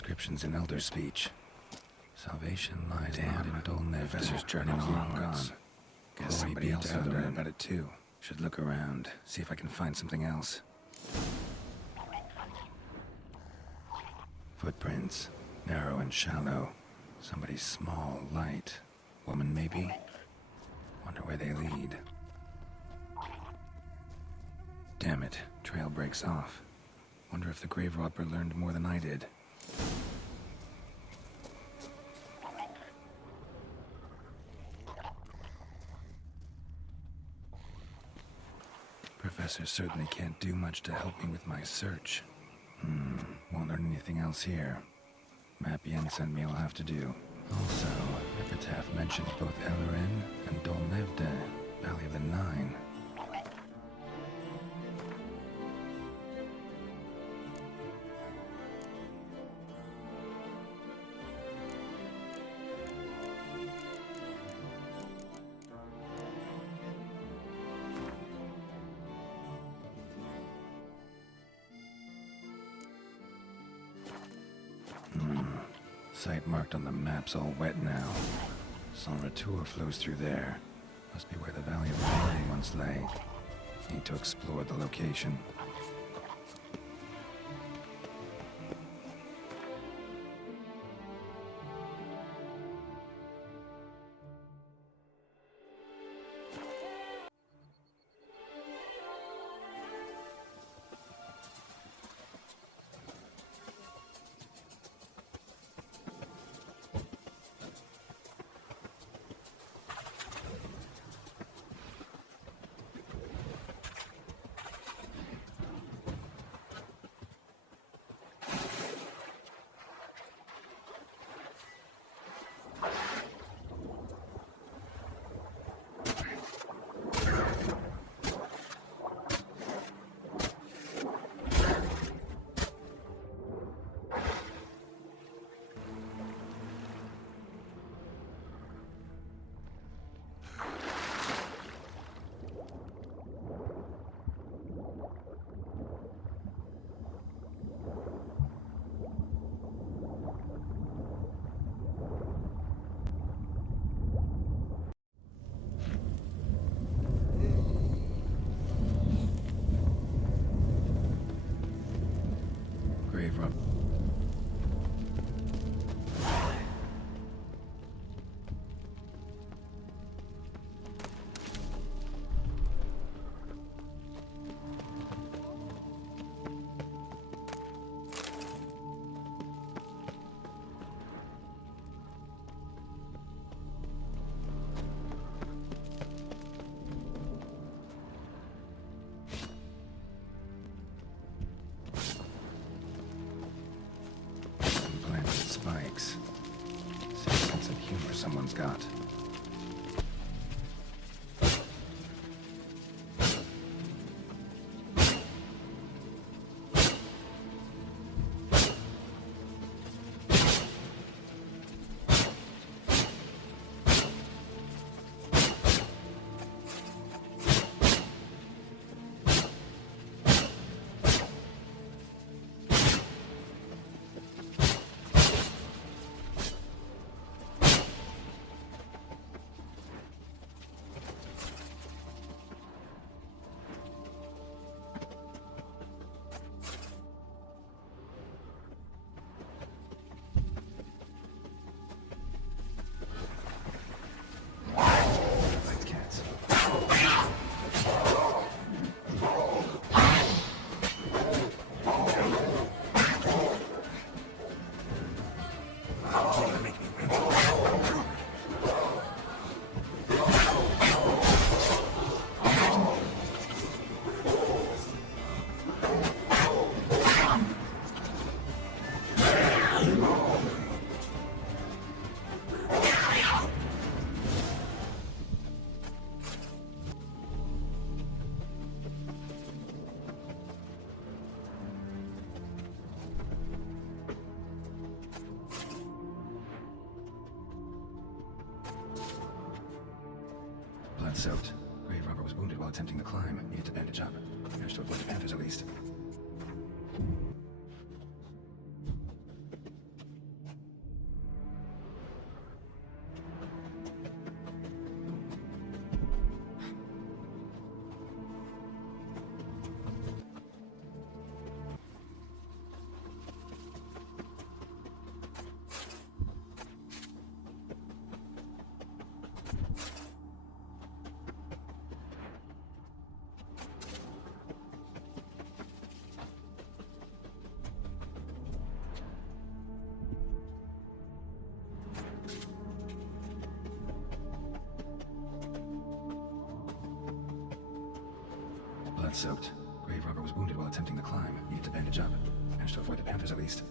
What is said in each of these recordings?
inscriptions in Elder speech. Salvation lies not in dullness. Professor's journal's long gone. Guess somebody else found out about it too. Should look around, see if I can find something else. Footprints, narrow and shallow. Somebody small, light. Woman maybe? Wonder where they lead. Damn it, trail breaks off. Wonder if the grave robber learned more than I did. Professor certainly can't do much to help me with my search. Won't learn anything else here. Map Yen sent me will have to do. Also, Epitaph mentioned both Ellerin and Dolnevde, Valley of the Nine. Site marked on the map's all wet now. San Retour flows through there. Must be where the Valley of the Nine once lay. Need to explore the location. Grave robber. Spikes. Same sense of humor someone's got. Soaked. Grave robber was wounded while attempting to climb. Needed to bandage up. Managed to avoid the panthers at least. blood soaked. Grave robber was wounded while attempting to climb. Needed to bandage up. Managed to avoid the panthers at least.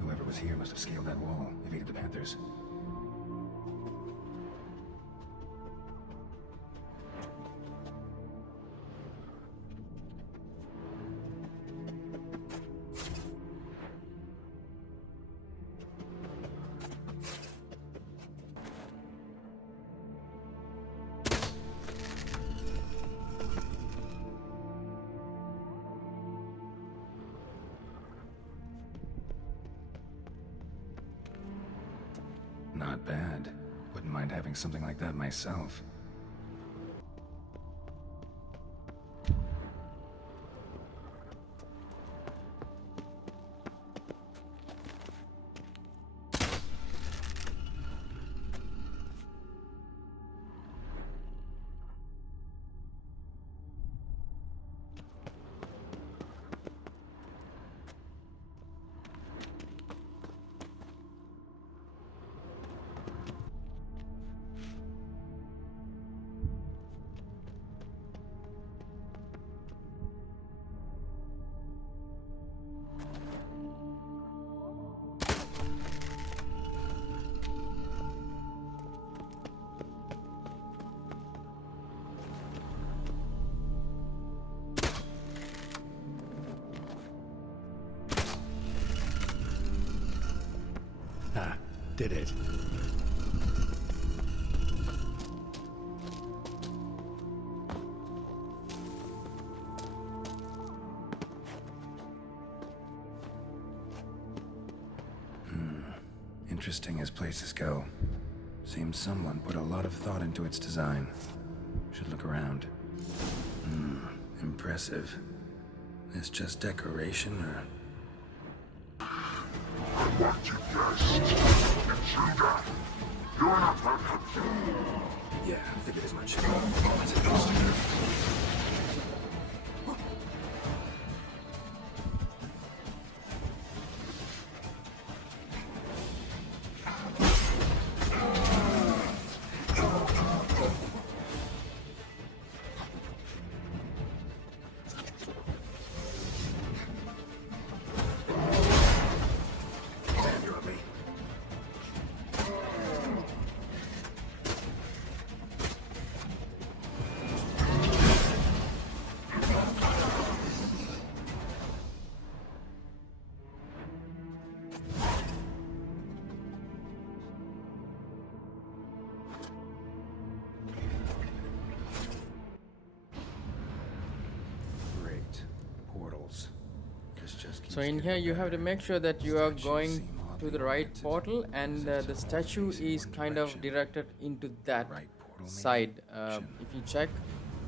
Whoever was here must have scaled that wall, evaded the panthers. Not bad. Wouldn't mind having something like that myself. Ah, did it. Interesting as places go. Seems someone put a lot of thought into its design. Should look around. Impressive. Is just decoration or... What you guessed. Intruder. You're not welcome. Yeah, figured as much. So in here you have to make sure that you are going to the right portal, and the statue is kind of directed into that side. If you check,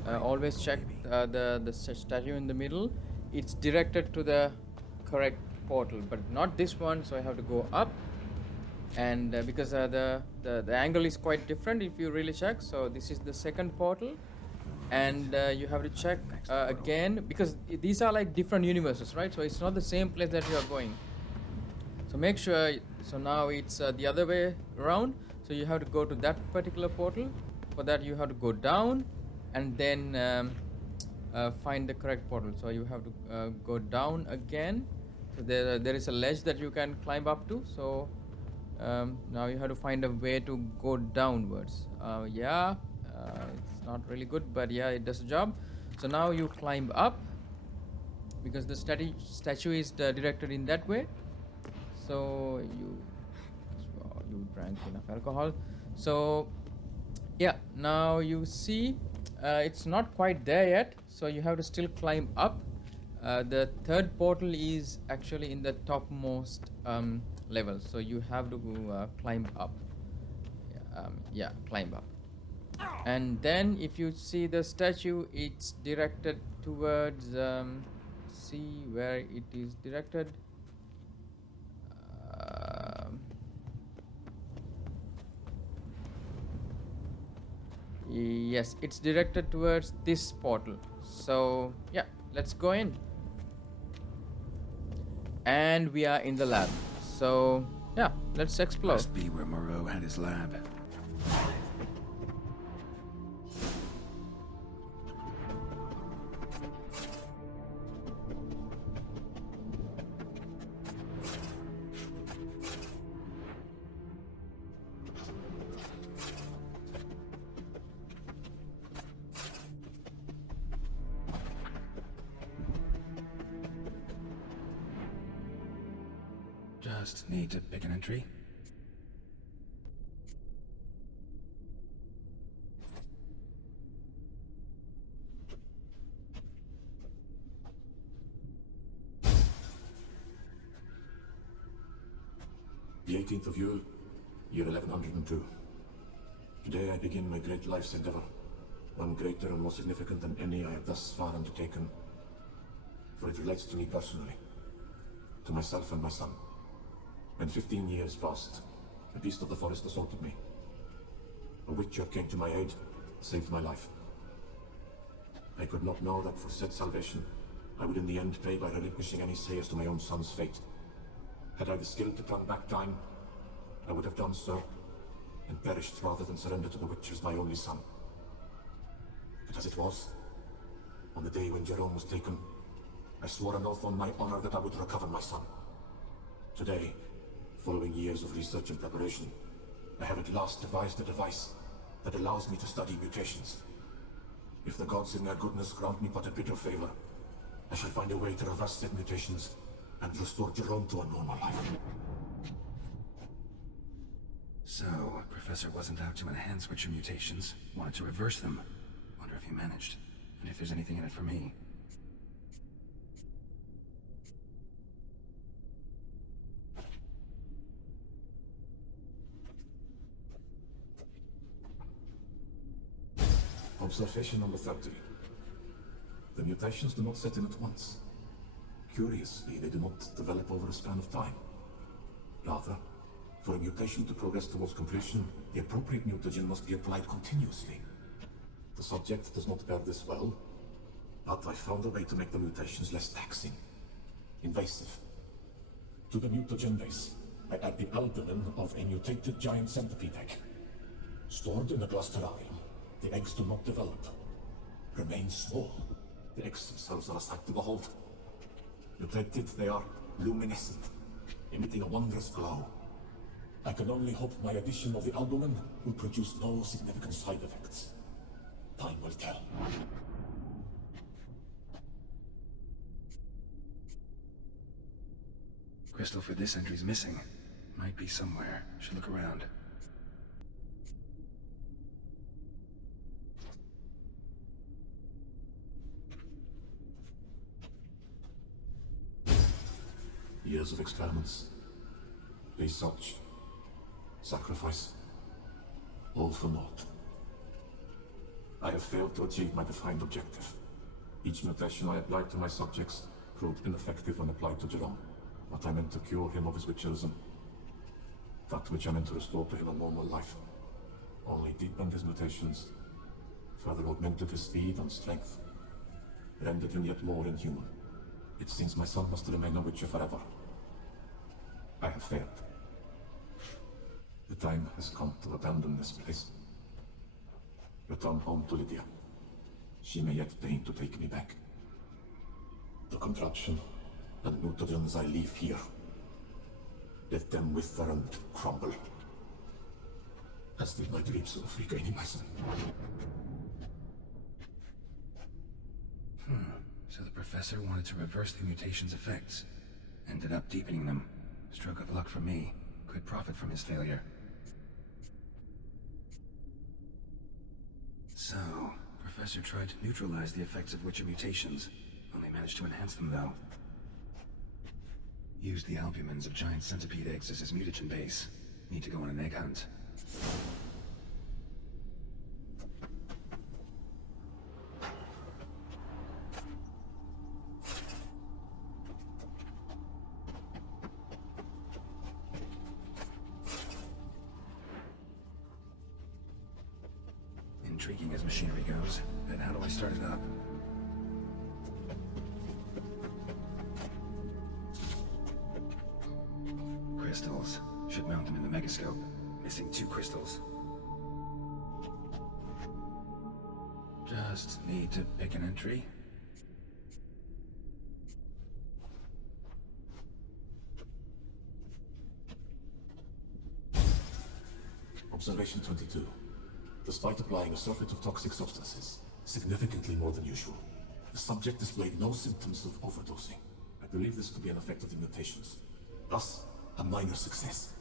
always check the statue in the middle. It's directed to the correct portal, but not this one, so I have to go up, and because the angle is quite different if you really check. So this is the second portal, and you have to check again, because these are like different universes, right? So it's not the same place that you are going. So make sure, so now it's the other way around, so you have to go to that particular portal. For that you have to go down and then find the correct portal. So you have to go down again. So there is a ledge that you can climb up to. So Now you have to find a way to go downwards. It's not really good, but yeah, it does the job. So now you climb up because the statue is directed in that way. So you drank enough alcohol. So yeah, now you see it's not quite there yet, so you have to still climb up. The third portal is actually in the topmost level, so you have to climb up. Climb up. And then if you see the statue, it's directed towards see where it is directed. Yes, it's directed towards this portal. So yeah, let's go in. And we are in the lab. So yeah, let's explore. Must be where Moreau had his lab. Just need to pick an entry. The 18th of Yule, year 1102. Today I begin my great life's endeavor, one greater and more significant than any I have thus far undertaken, for it relates to me personally, to myself and my son. When 15 years passed, a beast of the forest assaulted me. A witcher came to my aid, saved my life. I could not know that for said salvation, I would in the end pay by relinquishing any say as to my own son's fate. Had I the skill to turn back time, I would have done so, and perished rather than surrender to the witchers my only son. But as it was, on the day when Jerome was taken, I swore an oath on my honor that I would recover my son. Today, following years of research and preparation, I have at last devised a device that allows me to study mutations. If the gods in their goodness grant me but a bit of favor, I shall find a way to reverse said mutations and restore Jerome to a normal life. So, Professor wasn't out to enhance Witcher mutations, wanted to reverse them. Wonder if he managed, and if there's anything in it for me. Observation number 30. The mutations do not set in at once. Curiously, they do not develop over a span of time. Rather, for a mutation to progress towards completion, the appropriate mutagen must be applied continuously. The subject does not bear this well, but I found a way to make the mutations less taxing, invasive. To the mutagen base, I add the albumin of a mutated giant centipede egg. Stored in a glass terrarium, the eggs do not develop, remain small. The eggs themselves are a sight to behold. Mutated, they are luminescent, emitting a wondrous glow. I can only hope my addition of the albumin will produce no significant side effects. Time will tell. Crystal for this entry's missing. Might be somewhere. Should look around. Years of experiments, research, sacrifice, all for naught. I have failed to achieve my defined objective. Each mutation I applied to my subjects proved ineffective when applied to Jerome. But I meant to cure him of his witcherism. That which I meant to restore to him a normal life only deepened his mutations, further augmented his speed and strength, rendered him yet more inhuman. It seems my son must remain a witcher forever. I have failed. The time has come to abandon this place. Return home to Lydia. She may yet deign to take me back. The contraption and mutagens I leave here let them wither and crumble. As did my dreams of regaining my son. So the professor wanted to reverse the mutation's effects. Ended up deepening them. Stroke of luck for me. Could profit from his failure. So, Professor tried to neutralize the effects of Witcher mutations. Only managed to enhance them, though. Used the albumins of giant centipede eggs as his mutagen base. Need to go on an egg hunt. Intriguing as machinery goes, then how do I start it up? Crystals. Should mount them in the megascope. Missing 2 crystals. Just need to pick an entry. Observation 22. Despite applying a surfeit of toxic substances, significantly more than usual, the subject displayed no symptoms of overdosing. I believe this to be an effect of the mutations. Thus, a minor success.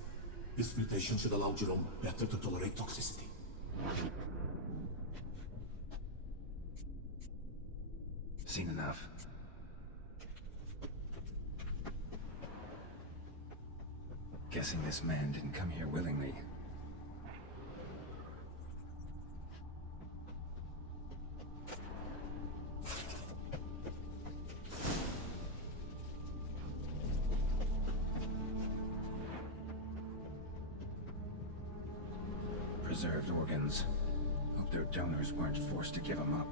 This mutation should allow Jerome better to tolerate toxicity. Seen enough. Guessing this man didn't come here willingly. Preserved organs. Hope their donors weren't forced to give them up.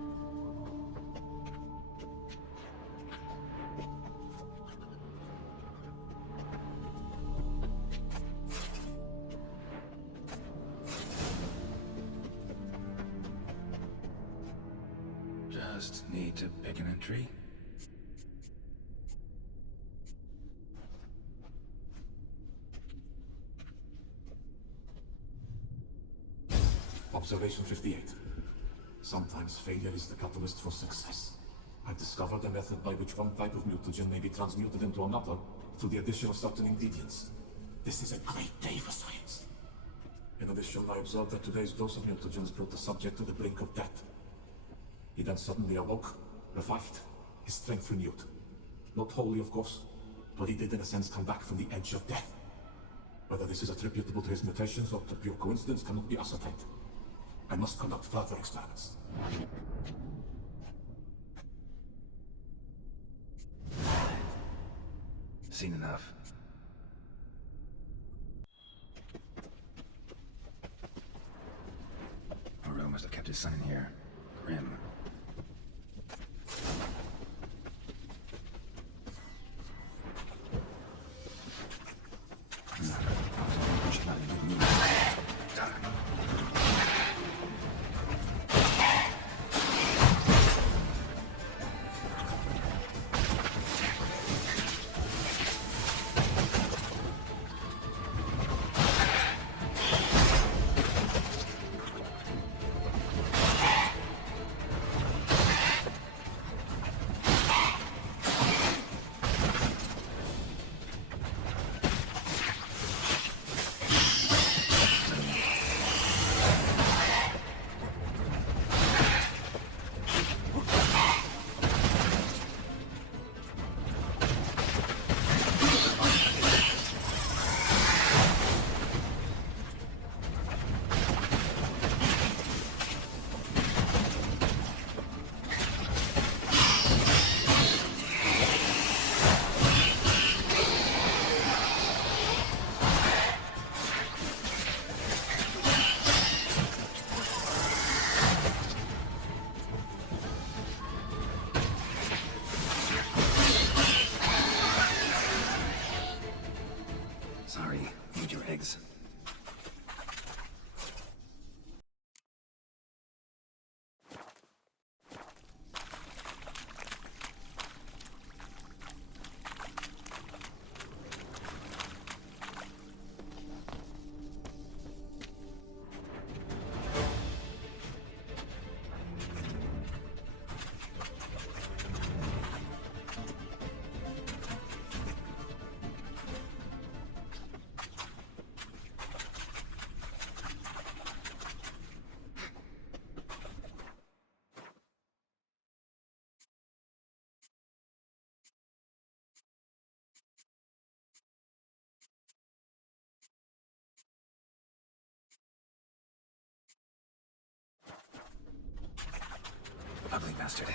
Just need to pick an entry. Observation 58. Sometimes failure is the catalyst for success. I've discovered a method by which one type of mutagen may be transmuted into another through the addition of certain ingredients. This is a great day for science. In addition, I observed that today's dose of mutagens brought the subject to the brink of death. He then suddenly awoke, revived, his strength renewed. Not wholly, of course, but he did in a sense come back from the edge of death. Whether this is attributable to his mutations or to pure coincidence cannot be ascertained. I must conduct further experiments. Seen enough. Aurel must have kept his son in here. Grim. She's not in a good mood. bastard.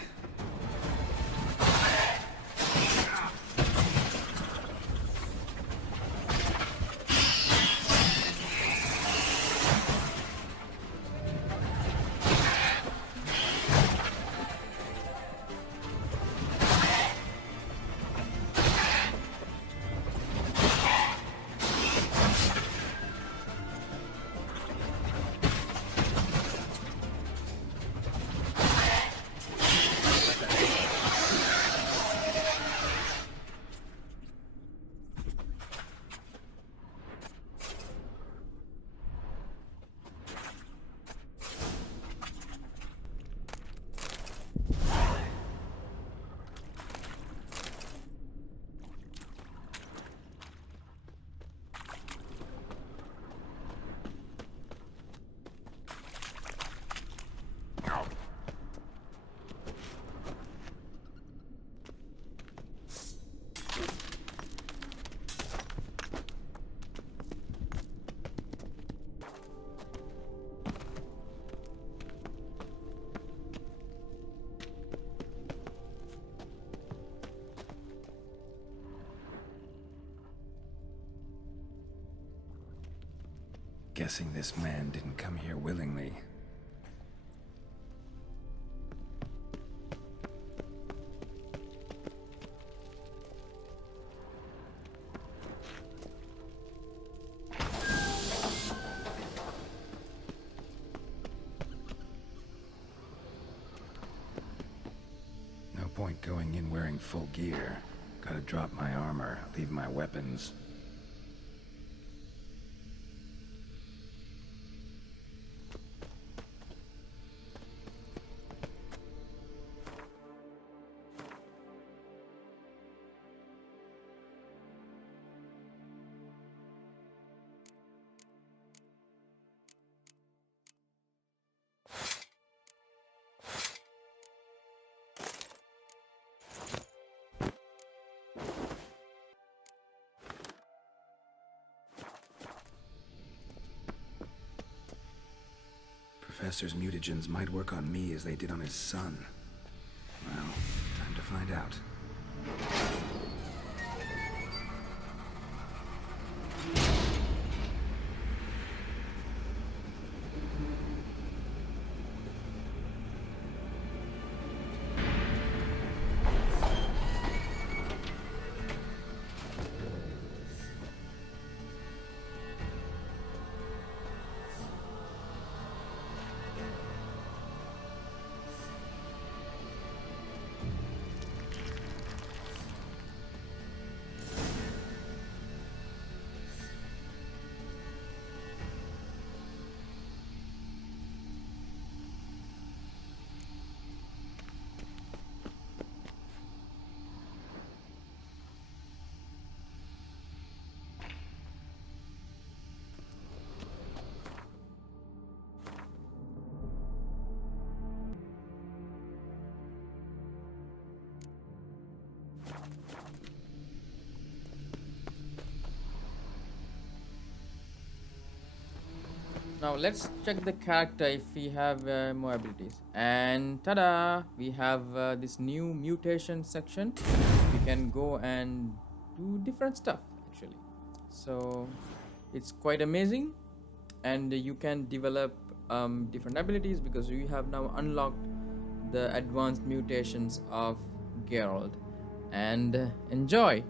Guessing this man didn't come here willingly. No point going in wearing full gear. Gotta drop my armor, leave my weapons. Professor's mutagens might work on me as they did on his son. Well, time to find out. Now let's check the character if we have more abilities. And ta-da! We have this new mutation section. We can go and do different stuff actually. So it's quite amazing, and you can develop different abilities because you have now unlocked the advanced mutations of Geralt. And enjoy!